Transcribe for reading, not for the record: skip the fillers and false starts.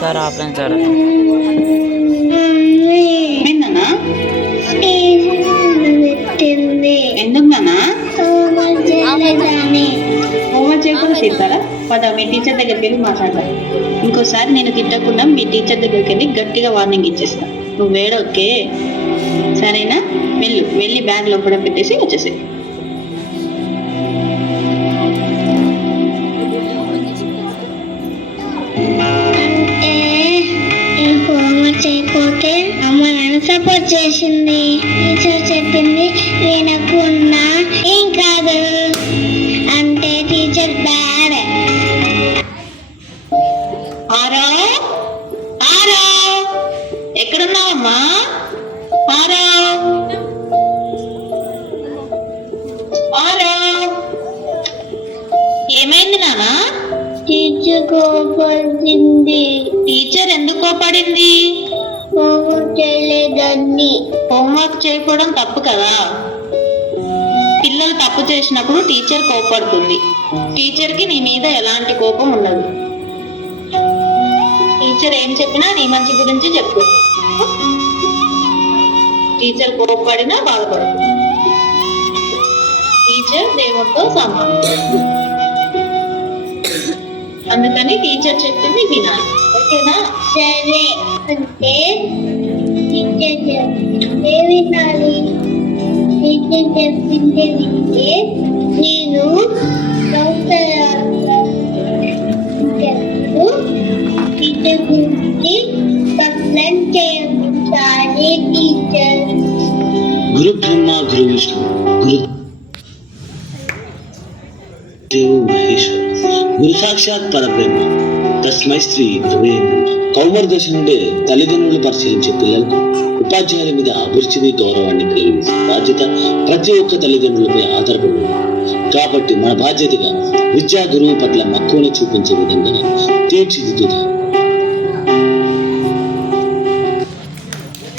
Sir offline sir. ఏందన్నా ఎందుకు నాన్న హోంవర్క్ చేయకుండా తిడతారా? పద మీ టీచర్ దగ్గరికి వెళ్ళి మాట్లాడతాం. ఇంకోసారి నేను తిట్టకుండా మీ టీచర్ దగ్గరికి వెళ్ళి గట్టిగా వార్నింగ్ ఇచ్చేస్తా. నువ్వు వేడొకే సరేనా? వెళ్ళి బ్యాగ్ లోపల పెట్టేసి వచ్చేసి. చేయకపోతే అమ్మ నాన్న సపోర్ట్ చేసింది. టీచర్ చెప్పింది వినకున్నా ఏం కాదు అంటే టీచర్ బ్యాడ్. ఆరా ఆరా ఎక్కడున్నావమ్మా? ఆరా ఆరా ఏమైంది నానా? టీచర్ కోపడింది. టీచర్ ఎందుకు కోపడింది? హోంవర్క్ చేయలేదని. హోంవర్క్ చేయకపోవడం తప్పు కదా. పిల్లలు తప్పు చేసినప్పుడు టీచర్ కోపడుతుంది. టీచర్కి నీ మీద ఎలాంటి కోపం ఉండదు. టీచర్ ఏం చెప్పినా నీ మంచి గురించి చెప్పు. టీచర్ కోపడినా బాధపడదు. టీచర్ దేవుడితో సమానం. అందుకని టీచర్ చెప్పింది వినాలి. ఓకేనా? సరే అంటే టీచర్ చెప్పిందే వినాలి. టీచర్ చెప్పిందే వింటే నేను టీచర్ గురించి కంప్లైంట్ చేయాలి. టీచర్ గురు బ్రహ్మ గురు విష్ణు గురు దేవో మహేశ్వర గురు సాక్షాత్ పరబ్రహ్మ తస్మై శ్రీ గురువే నమః. కౌమార దశ నుండే తల్లిదండ్రులు పరిశీలించే పిల్లలకు ఉపాధ్యాయుల మీద అభిరుచిని గౌరవాన్ని కలిగించే బాధ్యత ప్రతి ఒక్క తల్లిదండ్రులపై ఆధారపడి ఉంది. కాబట్టి మన బాధ్యతగా విద్యా గురువు పట్ల మక్కువను చూపించే విధంగా తీర్చిదిద్దుతాం.